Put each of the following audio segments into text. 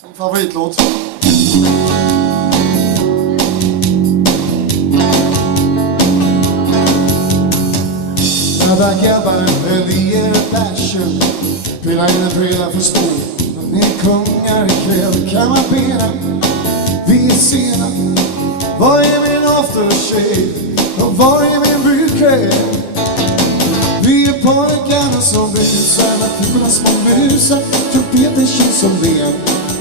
Min favoritlåt. Alla grabbar, vi är passion. Pilla in en brilla för stor. Ni är kungar ikväll, kan man bena. Vi är sena. Var är min aftershave? Och var är min brudkväll? Vi är pojkarna som busar med fula små musar. Trumpeten känns som ben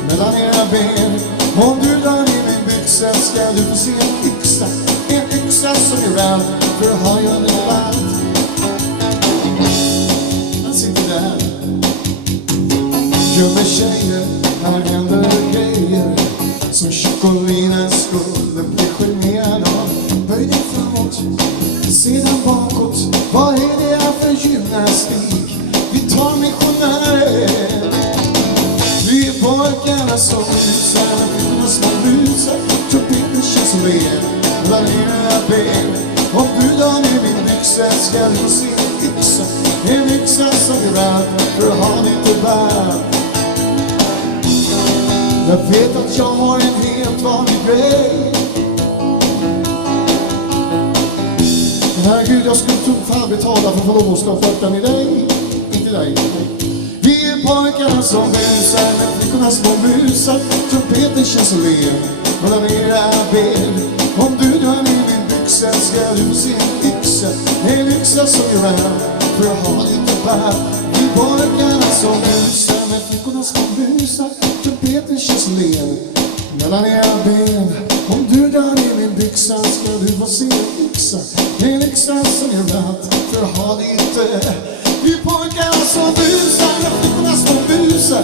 mellan era ben. Om du drar ner min byxa ska du få se en yxa. En yxa som är rand för att ha jag en land. Han sitter där. Gömmer tjejer, här händer grejer som chokolina skulle bli generad av. Böj dig framåt, sedan bakåt. Vad är det här för gymnastik? Vi tar missionärer. Vi är pojkarna som rusar, kvinnorna som rusar. Trumpeten känns som ben, bland era ben. Om du drar ner min byxa ska du se en yxa. En yxa som är rand för att ha lite band. Jag vet att jag har en helt vanlig grej. Men herregud, jag skulle tro fan betala för att få lov att stoppa upp den i dig. Inte dig. Vi är pojkarna som busar med flickorna små musar. Trumpeten känns som len mellan era ben. Om du drar ner min byxa ska du få se en yxa. En yxa som är rand för att ha lite band. Vi är pojkarna som busar med flickorna små musar. Trumpeten känns len mellan era ben. Om du drar ner min byxa ska du få se en yxa. En yxa som är rand för att ha lite. Vi pojkarna som busar med flickorna små busar.